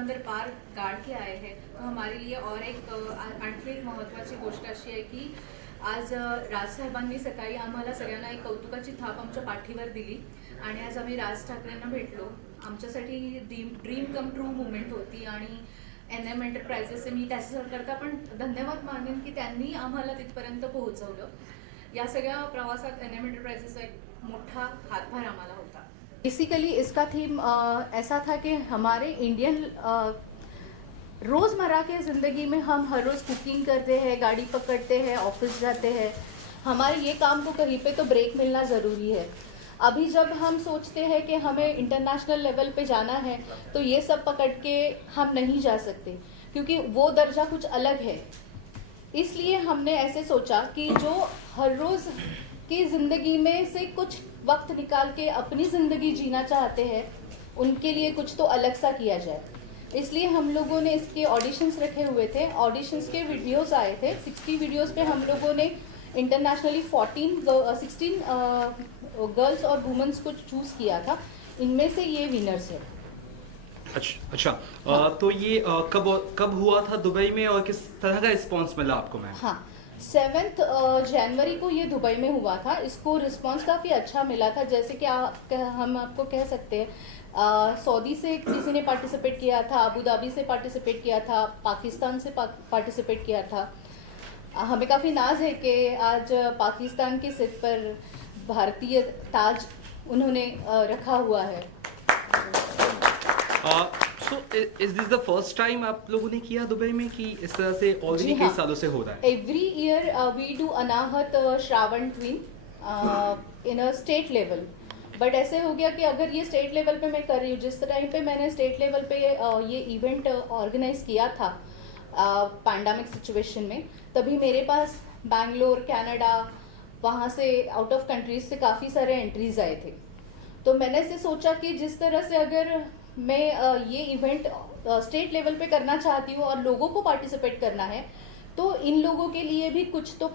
समंदर पार गाड के आए हैं, तो हमारे लिए और एक आणखी एक महत्त्वाची गोष्ट अशी आहे की आज राजसाहेबांनी सकाळी आम्हाला सगळ्यांना एक कौतुकाची थाप आमच्या पाठीवर दिली आणि आज आम्ही राज ठाकरेंना भेटलो. आमच्यासाठी ड्रीम कम ट्रू मुवमेंट होती आणि NM एंटरप्राइजेसचे मी त्याच्याकरता पण धन्यवाद मानेन की त्यांनी आम्हाला तिथपर्यंत पोहोचवलं. या सगळ्या प्रवासात NM एंटरप्राइजेसचा एक मोठा हातभार आम्हाला होता. बेसिकली इसका थीम ऐसा था कि हमारे इंडियन रोज़मर्रा के ज़िंदगी में हम हर रोज़ कुकिंग करते हैं, गाड़ी पकड़ते हैं, ऑफिस जाते हैं. हमारे ये काम को कहीं पे तो ब्रेक मिलना ज़रूरी है. अभी जब हम सोचते हैं कि हमें इंटरनेशनल लेवल पे जाना है तो ये सब पकड़ के हम नहीं जा सकते क्योंकि वो दर्जा कुछ अलग है. इसलिए हमने ऐसे सोचा कि जो हर रोज़ की ज़िंदगी में से कुछ वक्त निकाल के अपनी ज़िंदगी जीना चाहते हैं उनके लिए कुछ तो अलग सा किया जाए. इसलिए हम लोगों ने इसके ऑडिशंस रखे हुए थे. ऑडिशंस के वीडियोस आए थे. 60 वीडियोस पे हम लोगों ने इंटरनेशनली 16 गर्ल्स और वुमेन्स को चूज़ किया था. इनमें से ये विनर्स है. अच्छा. तो ये कब हुआ था दुबई में और किस तरह का रिस्पॉन्स मिला आपको मैम? हाँ, 7 जनवरी को ये दुबई में हुआ था. इसको रिस्पॉन्स काफ़ी अच्छा मिला था. जैसे कि हम आपको कह सकते हैं सऊदी से किसी ने पार्टिसिपेट किया था, अबू धाबी से पार्टिसिपेट किया था, पाकिस्तान से पार्टिसिपेट किया था. हमें काफ़ी नाज है कि आज पाकिस्तान के सिर पर भारतीय ताज उन्होंने रखा हुआ है. So is this the first time आप लोगों ने किया दुबई में कि इस तरह से ऑलरेडी कई सालों से हो रहा है? Every year we do Anahat Shravan twin in a state level. But ऐसे हो गया कि अगर ये स्टेट लेवल पे मैं कर रही हूँ, जिस टाइम पे मैंने स्टेट लेवल पे ये इवेंट ऑर्गेनाइज किया था पैंडेमिक सिचुएशन में, तभी मेरे पास बैंगलोर, कनाडा, वहाँ से आउट ऑफ कंट्रीज से काफ़ी सारे एंट्रीज आए थे. तो मैंने ऐसे सोचा कि जिस तरह से अगर मैं ये इवेंट स्टेट लेवल पे करना चाहती हूँ और लोगों को पार्टिसिपेट करना है तो इन लोगों के लिए भी कुछ तो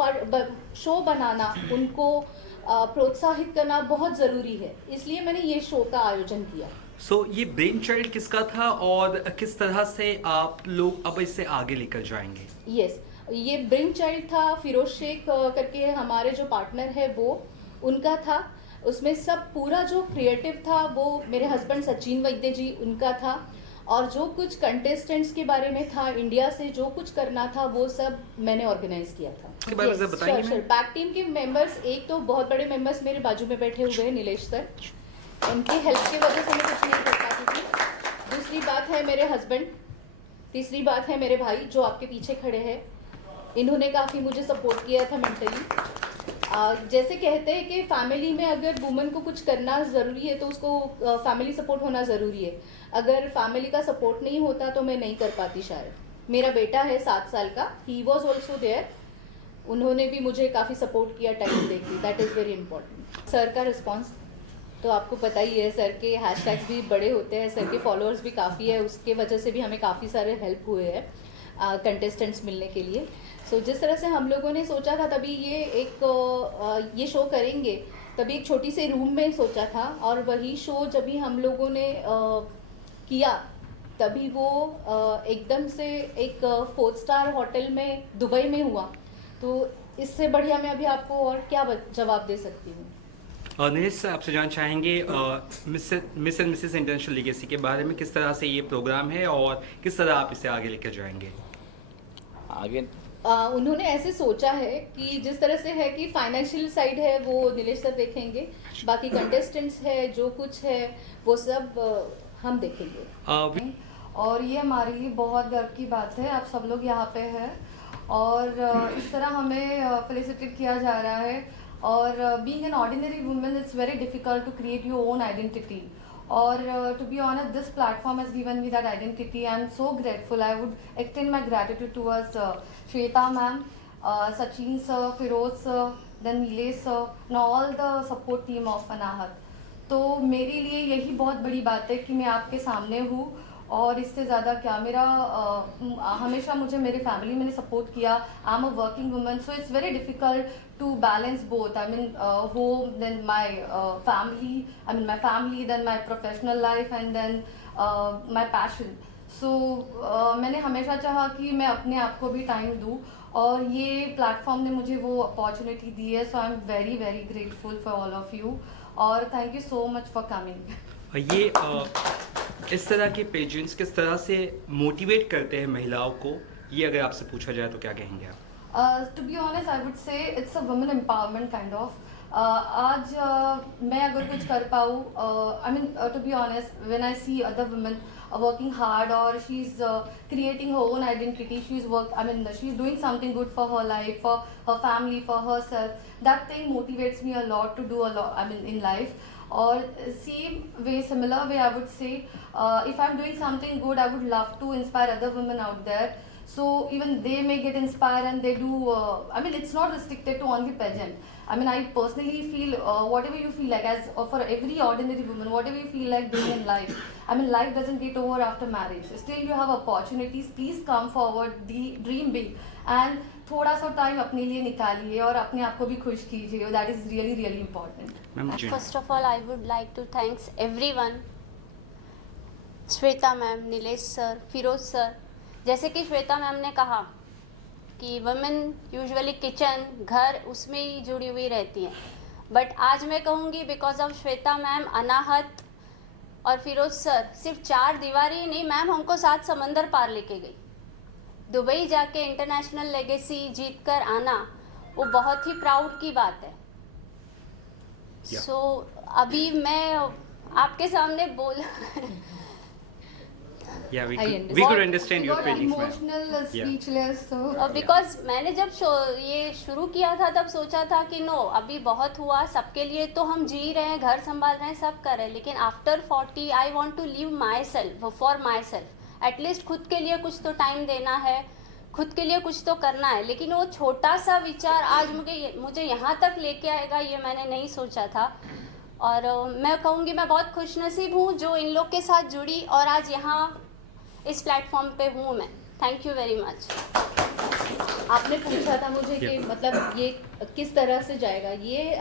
शो बनाना, उनको प्रोत्साहित करना बहुत ज़रूरी है. इसलिए मैंने ये शो का आयोजन किया. सो ये ब्रेन चाइल्ड किसका था और किस तरह से आप लोग अब इससे आगे लेकर जाएंगे? यस, ये ब्रेन चाइल्ड था फिरोज शेख करके हमारे जो पार्टनर है वो उनका था. उसमें सब पूरा जो क्रिएटिव था वो मेरे हस्बैंड सचिन वैद्य जी उनका था. और जो कुछ कंटेस्टेंट्स के बारे में था, इंडिया से जो कुछ करना था वो सब मैंने ऑर्गेनाइज किया था. इसके बारे में बताइए. बैक टीम के मेंबर्स, एक तो बहुत बड़े मेंबर्स मेरे बाजू में बैठे हुए हैं, नीलेश सर. उनकी हेल्प की वजह से मैं कुछ नहीं कर पाती थी. दूसरी बात है मेरे हस्बैंड. तीसरी बात है मेरे भाई जो आपके पीछे खड़े हैं. इन्होंने काफ़ी मुझे सपोर्ट किया था मेंटली. जैसे कहते हैं कि फैमिली में अगर वुमन को कुछ करना ज़रूरी है तो उसको फैमिली सपोर्ट होना ज़रूरी है. अगर फैमिली का सपोर्ट नहीं होता तो मैं नहीं कर पाती शायद. मेरा बेटा है 7 साल का, ही वॉज ऑल्सो देयर. उन्होंने भी मुझे काफ़ी सपोर्ट किया टाइम देखी. That is very important. Sir का रिस्पॉन्स तो आपको पता ही है. सर के हैशटैग्स भी बड़े होते हैं, सर के फॉलोअर्स भी काफ़ी है. उसके वजह से भी हमें काफ़ी सारे हेल्प हुए हैं कंटेस्टेंट्स मिलने के लिए. सो जिस तरह से हम लोगों ने सोचा था तभी ये शो करेंगे, तभी एक छोटी सी रूम में सोचा था. और वही शो जब भी हम लोगों ने किया तभी वो एकदम से एक 4 स्टार होटल में दुबई में हुआ. तो इससे बढ़िया मैं अभी आपको और क्या जवाब दे सकती हूँ. नीलेश सर, आपसे जानना चाहेंगे miss and Mrs international legacy के बारे में. किस तरह से ये प्रोग्राम है और किस तरह आप इसे आगे लेकर जाएंगे? आगे उन्होंने ऐसे सोचा है कि जिस तरह से है कि फाइनेंशियल साइड है वो नीलेश सर देखेंगे, बाकी कंटेस्टेंट्स है जो कुछ है वो सब हम देखेंगे. और ये हमारे लिए बहुत गर्व की बात है. आप सब लोग यहाँ पे हैं और इस तरह हमें फेलिसिटेट किया जा रहा है. और being an ordinary women it's very difficult to create your own identity. और to be honest, this platform has given me that identity. I am so grateful. I would extend my gratitude towards Shweta ma'am, Sachin sir, Firoz sir, then Nilesh sir, and all the support team of Anahat. तो मेरे लिए यही बहुत बड़ी बात है कि मैं आपके सामने हूँ. और इससे ज़्यादा क्या, मेरा हमेशा मुझे मेरे फैमिली मैंने सपोर्ट किया. I am a working woman, so it's very difficult to balance both. I mean home, then my family, then my professional life, and then my passion. सो मैंने हमेशा चाहा कि मैं अपने आप को भी टाइम दूँ, और ये प्लेटफॉर्म ने मुझे वो अपॉर्चुनिटी दी है. So I am very very grateful for all of you, और thank you so much for coming. ये इस तरह के पेजेंट्स किस तरह से मोटिवेट करते हैं महिलाओं को, ये अगर आपसे पूछा जाए तो क्या कहेंगे आप? To be honest I would say it's a women empowerment kind of. आज मैं अगर कुछ कर पाऊँ, I mean to be honest when I see other women working hard, or she's creating her own identity, she's doing something good for her life, for her family, for herself, that thing motivates me a lot to do a lot, I mean, in life. Or similar way I would say, if I'm doing something good, I would love to inspire other women out there, so even they may get inspired and they do, I mean, it's not restricted to only pageant. I mean, I personally feel whatever you feel like, as for every ordinary woman, whatever you feel like doing in life, I mean, life doesn't get over after marriage. Still you have opportunities. Please come forward, dream big, and थोड़ा सा time अपने लिए निकालिए और अपने आप को भी खुश कीजिए. That is really really important. First of all, I would like to thank everyone, Shweta ma'am, Nilesh sir, Firoz sir. जैसे कि श्वेता मैम ने कहा कि वुमेन यूजुअली किचन, घर, उसमें ही जुड़ी हुई रहती हैं, बट आज मैं कहूँगी बिकॉज ऑफ श्वेता मैम, अनाहत और फिरोज सर, सिर्फ 4 दीवारी ही नहीं, मैम हमको 7 समंदर पार लेके गई. दुबई जाके इंटरनेशनल लेगेसी जीत कर आना, वो बहुत ही प्राउड की बात है. सो अभी मैं आपके सामने बोल Yeah, we I could understand your Got feelings, ma'am. emotional, speechless. So because मैंने जब ये शुरू किया था तब सोचा था कि नो, अभी बहुत हुआ, सबके लिए तो हम जी रहे हैं, घर संभाल रहे हैं, सब कर रहे हैं, लेकिन after 40 I want to live myself, for myself. At least खुद के लिए कुछ तो टाइम देना है, खुद के लिए कुछ तो करना है. लेकिन वो छोटा सा विचार आज मुझे यहाँ तक लेके आएगा, ये मैंने नहीं सोचा था. और मैं कहूँगी मैं बहुत खुशनसीब हूँ जो इन लोग के साथ जुड़ी और आज यहाँ इस प्लेटफॉर्म पे हूँ मैं. Thank you very much. आपने पूछा था मुझे कि मतलब ये किस तरह से जाएगा. ये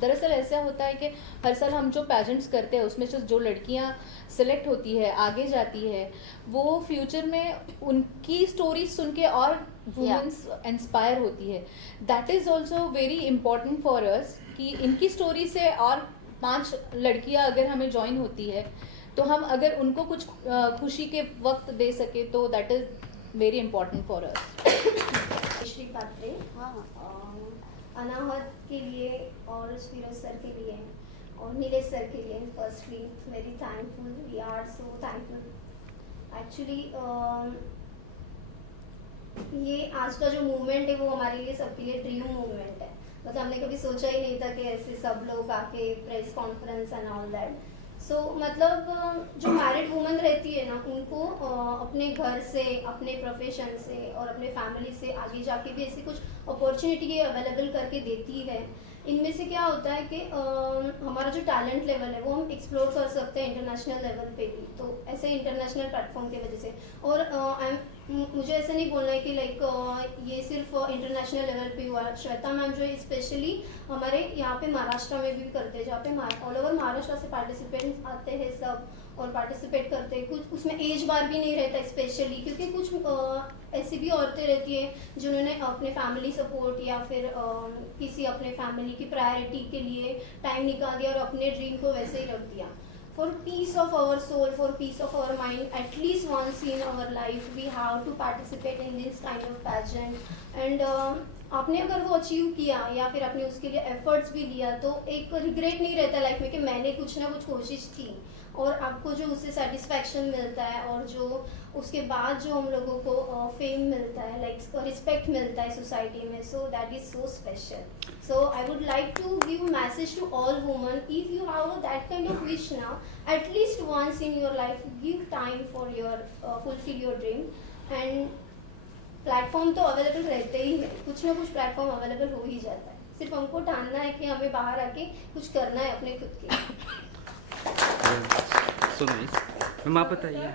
दरअसल ऐसा होता है कि हर साल हम जो पैजेंट्स करते हैं उसमें से जो लड़कियां सिलेक्ट होती है, आगे जाती है, वो फ्यूचर में उनकी स्टोरी सुन के और वुमेन्स इंस्पायर होती है. That is also very important for अस कि इनकी स्टोरी से और 5 लड़कियां अगर हमें ज्वाइन होती है तो हम अगर उनको कुछ खुशी के वक्त दे सके तो that is very important for us. Shri Patre Anahat के लिए और फिरोज सर के लिए और नीलेश सर के लिए firstly very thankful. We are so thankful. Actually ये आज का जो मूवमेंट है वो हमारे लिए सबके लिए ड्रीम मूवमेंट है. मतलब हमने कभी सोचा ही नहीं था कि ऐसे सब लोग आके press conference and all that. So मतलब जो मैरिड वुमन रहती है ना, उनको अपने घर से, अपने प्रोफेशन से और अपने फैमिली से आगे जाके भी ऐसी कुछ अपॉर्चुनिटी अवेलेबल करके देती है. इनमें से क्या होता है कि हमारा जो टैलेंट लेवल है वो हम एक्सप्लोर कर सकते हैं इंटरनेशनल लेवल पे भी. तो ऐसे इंटरनेशनल प्लेटफॉर्म की वजह से. और मुझे ऐसा नहीं बोलना है कि लाइक ये सिर्फ इंटरनेशनल लेवल पे हुआ. श्वेता मैम जो है स्पेशली हमारे यहाँ पे महाराष्ट्र में भी करते हैं, जहाँ पे ऑल ओवर महाराष्ट्र से पार्टिसिपेंट्स आते हैं सब और पार्टिसिपेट करते हैं. कुछ उसमें एज बार भी नहीं रहता स्पेशली, क्योंकि कुछ ऐसी भी औरतें रहती हैं जिन्होंने अपने फैमिली सपोर्ट या फिर किसी अपने फैमिली की प्रायोरिटी के लिए टाइम निकाल दिया और अपने ड्रीम को वैसे ही रख दिया. For peace of our soul, for peace of our mind, at least once in our life we have to participate in this kind of pageant. And आपने अगर वो अचीव किया या फिर आपने उसके लिए एफर्ट्स भी लिया तो एक रिग्रेट नहीं रहता लाइफ में कि मैंने कुछ ना कुछ कोशिश की. और आपको जो उससे सेटिस्फैक्शन मिलता है और जो उसके बाद जो हम लोगों को फेम मिलता है, लाइक रिस्पेक्ट मिलता है सोसाइटी में, so that is so special. So I would like to give message to all woman, if you have that kind of wish now, at least once in your life give time for your fulfil your dream. And platform तो available रहते ही है, कुछ ना कुछ platform available हो ही जाता है. सिर्फ हमको ठानना है कि हमें बाहर आके कुछ करना है अपने खुद के. So nice. मैम आप बताइए.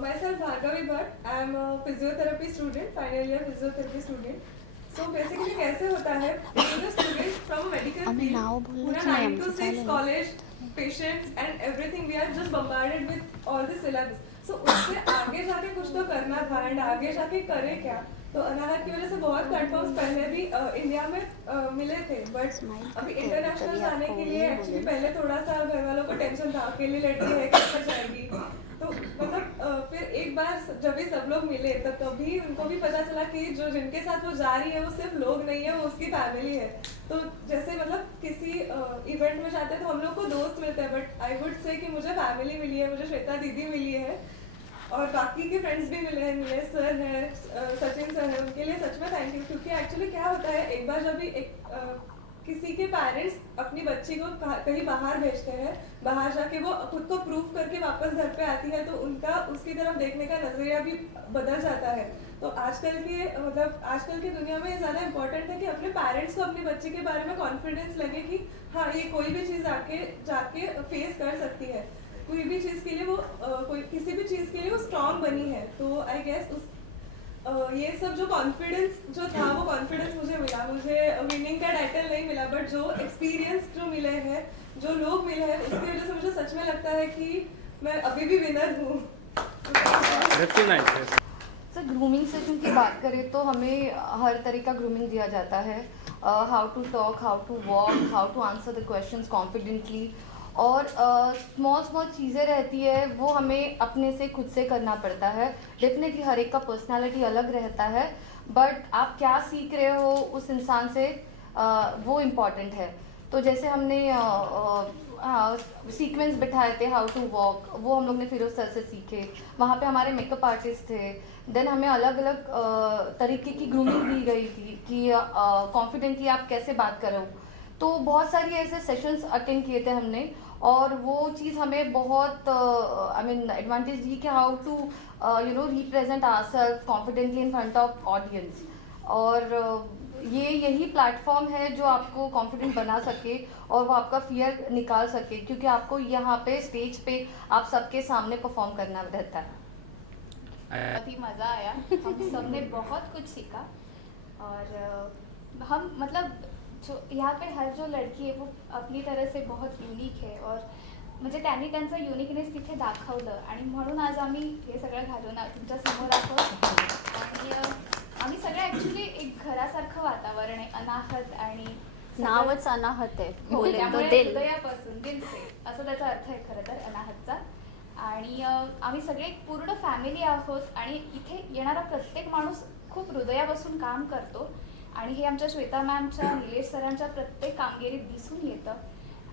Myself Bhargavi Bhatt. I am a physiotherapy student, final year physiotherapy student. So basically कैसे होता है, the student from a medical field, पूरा 9 to 6 college, patients and everything, we are just bombarded with all the syllabus. सो उससे आगे जाके कुछ तो करना था एंड आगे जाके करे क्या, तो अनाहत की वजह से बहुत प्लेटफॉर्म्स पहले भी इंडिया में मिले थे, बट अभी इंटरनेशनल जाने के लिए एक्चुअली पहले थोड़ा सा घर वालों को टेंशन था, अकेली लड़की है कैसे जाएगी, तो मतलब फिर एक बार जब भी सब लोग मिले तब तभी उनको भी पता चला कि जो जिनके साथ वो जा रही है वो सिर्फ लोग नहीं है, वो उसकी फैमिली है। तो जैसे मतलब किसी इवेंट में जाते हैं तो हम लोग को दोस्त मिलते हैं, बट आई वुड से कि मुझे फैमिली मिली है, मुझे श्वेता दीदी मिली है और बाकी के फ्रेंड्स भी मिले हैं, नीलेश सर हैं, सचिन सर हैं, उनके लिए सच में थैंक यू। क्योंकि एक्चुअली क्या होता है, एक बार जब भी किसी के पेरेंट्स अपनी बच्ची को कहीं बाहर भेजते हैं, बाहर जाके वो खुद को प्रूव करके वापस घर पे आती है, तो उनका उसकी तरफ देखने का नजरिया भी बदल जाता है। तो आजकल की दुनिया में ये ज़्यादा इम्पोर्टेंट है कि अपने पेरेंट्स को अपनी बच्ची के बारे में कॉन्फिडेंस लगे कि हाँ ये कोई भी चीज़ आके जाके फेस कर सकती है, कोई भी चीज़ के लिए वो किसी भी चीज़ के लिए वो स्ट्रांग बनी है। तो आई गेस ये सब जो कॉन्फिडेंस जो था वो कॉन्फिडेंस मुझे मिला, मुझे विनिंग का टाइटल नहीं मिला, बट जो एक्सपीरियंस जो मिले हैं, जो लोग मिले हैं, उसकी वजह से मुझे सच में लगता है कि मैं अभी भी विनर हूँ। सर ग्रूमिंग सेशन की बात करें तो हमें हर तरह का ग्रूमिंग दिया जाता है, how to talk, how to walk, how to answer the questions confidently, और स्मॉल चीज़ें रहती है वो हमें अपने से खुद से करना पड़ता है। डेफिनेटली हर एक का पर्सनालिटी अलग रहता है, बट आप क्या सीख रहे हो उस इंसान से वो इम्पॉर्टेंट है। तो जैसे हमने सीक्वेंस बिठाए थे हाउ टू वॉक, वो हम लोग ने फिरोज सर से सीखे, वहाँ पे हमारे मेकअप आर्टिस्ट थे। देन हमें अलग अलग तरीके की ग्रूमिंग दी गई थी कि कॉन्फिडेंटली आप कैसे बात करो। तो बहुत सारी ऐसे सेशंस अटेंड किए थे हमने, और वो चीज़ हमें बहुत एडवांटेज दी कि how to represent ourself confidently in front of audience. और यही प्लेटफॉर्म है जो आपको कॉन्फिडेंट बना सके और वो आपका फियर निकाल सके, क्योंकि आपको यहाँ पे स्टेज पे आप सबके सामने परफॉर्म करना रहता है। बहुत ही मज़ा आया, हम सब ने बहुत कुछ सीखा, और हम मतलब जो यहाँ पे हर जो लड़की है वो अपनी तरह से बहुत युनिक है, और म्हणजे त्यांनी त्यांचं युनिकनेस तिथे दाखवलं, आणि म्हणून आज आम्ही हे सगळं घालून तुमच्या समोर आहोत। आणि आम्ही सगळे ॲक्च्युली एक घरासारखं वातावरण आहे, अनाहत आणि नावच अनाहत आहे, हो, बोले तो त्यामुळे दिल. हृदयापासून दिल से असं त्याचा अर्थ आहे खरं तर अनाहतचा। आणि आम्ही सगळे एक पूर्ण फॅमिली आहोत, आणि इथे येणारा प्रत्येक माणूस खूप हृदयापासून काम करतो, आणि हे आमच्या श्वेता मॅमच्या, निलेश सरांच्या प्रत्येक कामगिरीत दिसून येतं।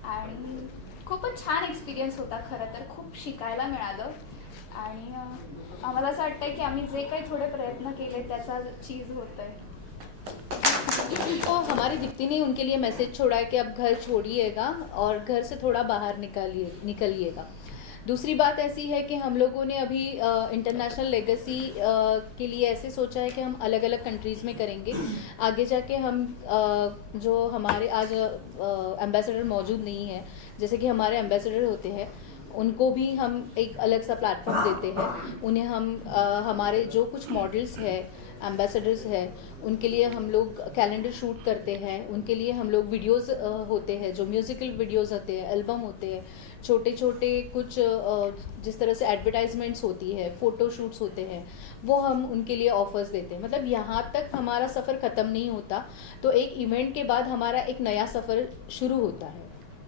आणि खूपच छान एक्सपिरियन्स होता खरं तर, खूप शिकायला मिळालं, आणि आम्हाला असं वाटतंय की आम्ही जे काही थोडे प्रयत्न केले त्याचा चीज होतंय। तो हमारी दीप्ति ने उनके लिए मैसेज छोड़ा है कि अब घर छोड़िएगा और घर से थोड़ा बाहर निकलिएगा। दूसरी बात ऐसी है कि हम लोगों ने अभी इंटरनेशनल लेगेसी के लिए ऐसे सोचा है कि हम अलग अलग कंट्रीज़ में करेंगे। आगे जाके हम जो हमारे आज एम्बेसडर मौजूद नहीं है, जैसे कि हमारे एम्बेसडर होते हैं, उनको भी हम एक अलग सा प्लेटफॉर्म देते हैं। उन्हें हम हमारे जो कुछ मॉडल्स हैं, एम्बेसडर्स हैं, उनके लिए हम लोग कैलेंडर शूट करते हैं, उनके लिए हम लोग वीडियोस होते हैं, जो म्यूज़िकल वीडियोस होते हैं, एल्बम होते हैं, छोटे छोटे कुछ जिस तरह से एडवर्टाइजमेंट्स होती है, फ़ोटो शूट्स होते हैं, वो हम उनके लिए ऑफर्स देते हैं। मतलब यहाँ तक हमारा सफ़र ख़त्म नहीं होता, तो एक इवेंट के बाद हमारा एक नया सफ़र शुरू होता है।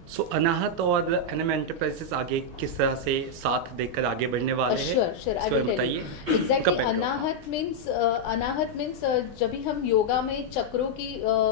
सो अनाहत और एनएम एंटरप्राइजेस आगे किस तरह से साथ देकर आगे बढ़ने वाले हैं? श्योर, आई विल बताइए। एग्जैक्टली। अनाहत मीन्स जब भी हम योगा में चक्रों की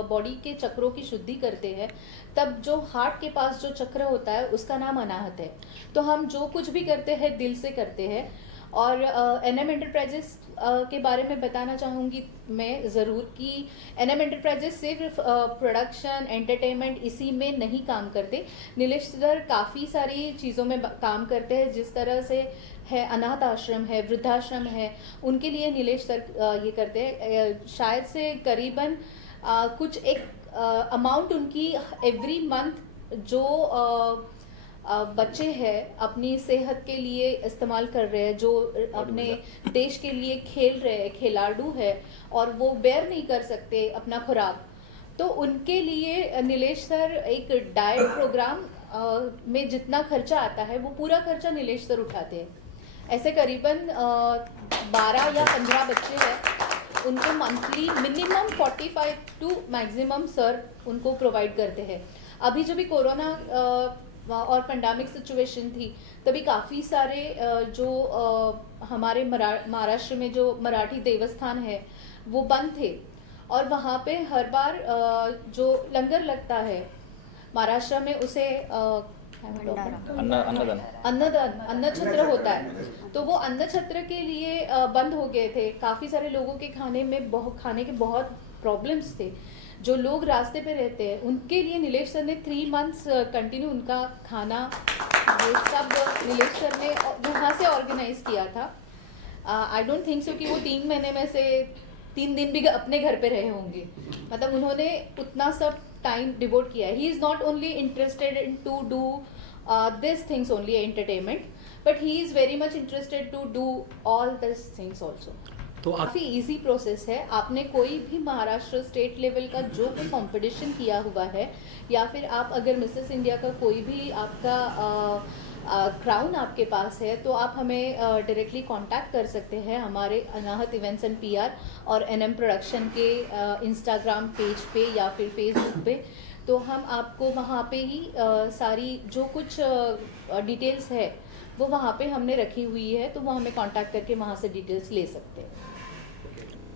बॉडी के चक्रों की शुद्धि करते हैं, तब जो हार्ट के पास जो चक्र होता है उसका नाम अनाहत है। तो हम जो कुछ भी करते हैं दिल से करते हैं। और एनएम एंटरप्राइजेस के बारे में बताना चाहूँगी मैं ज़रूर कि एनएम एंटरप्राइजेस सिर्फ प्रोडक्शन, एंटरटेनमेंट इसी में नहीं काम करते। नीलेश सर काफ़ी सारी चीज़ों में काम करते हैं, जिस तरह से है अनाथ आश्रम है, वृद्धाश्रम है, उनके लिए नीलेश सर ये करते हैं। शायद से करीबन कुछ एक अमाउंट उनकी एवरी मंथ जो बच्चे हैं अपनी सेहत के लिए इस्तेमाल कर रहे हैं, जो अपने देश के लिए खेल रहे हैं, खिलाड़ू है और वो बेयर नहीं कर सकते अपना खुराक, तो उनके लिए नीलेश सर एक डाइट प्रोग्राम में जितना खर्चा आता है वो पूरा खर्चा नीलेश सर उठाते हैं। ऐसे करीबन 12 या 15 बच्चे हैं, उनको monthly minimum 45 to maximum sir उनको प्रोवाइड करते हैं। अभी जब भी कोरोना और पेंडेमिक सिचुएशन थी तभी काफ़ी सारे जो हमारे महाराष्ट्र में जो मराठी देवस्थान है वो बंद थे, और वहाँ पे हर बार जो लंगर लगता है महाराष्ट्र में उसे अन्नदान अन्न छत्र होता है, तो वो अन्न छत्र के लिए बंद हो गए थे। काफ़ी सारे लोगों के खाने के बहुत प्रॉब्लम्स थे। जो लोग रास्ते पे रहते हैं उनके लिए नीलेश सर ने 3 मंथ्स कंटिन्यू उनका खाना ये सब नीलेश सर ने यहाँ से ऑर्गेनाइज किया था। आई डोंट थिंक सो कि वो 3 महीने में से 3 दिन भी अपने घर पे रहे होंगे, मतलब उन्होंने उतना सब टाइम डिवोट किया है। He is not only interested in to do this things only entertainment, but he is very much interested to do all this things also. तो आप काफ़ी इजी प्रोसेस है। आपने कोई भी महाराष्ट्र स्टेट लेवल का जो भी कंपटीशन किया हुआ है, या फिर आप अगर मिसेस इंडिया का कोई भी आपका क्राउन आपके पास है, तो आप हमें डायरेक्टली कांटेक्ट कर सकते हैं हमारे अनाहत इवेंट्स एंड पीआर और एनएम प्रोडक्शन के इंस्टाग्राम पेज पे या फिर फेसबुक पे। तो हम आपको वहाँ पे ही सारी जो कुछ डिटेल्स है वो वहाँ पे हमने रखी हुई है, तो वो हमें कांटेक्ट करके वहाँ से डिटेल्स ले सकते हैं।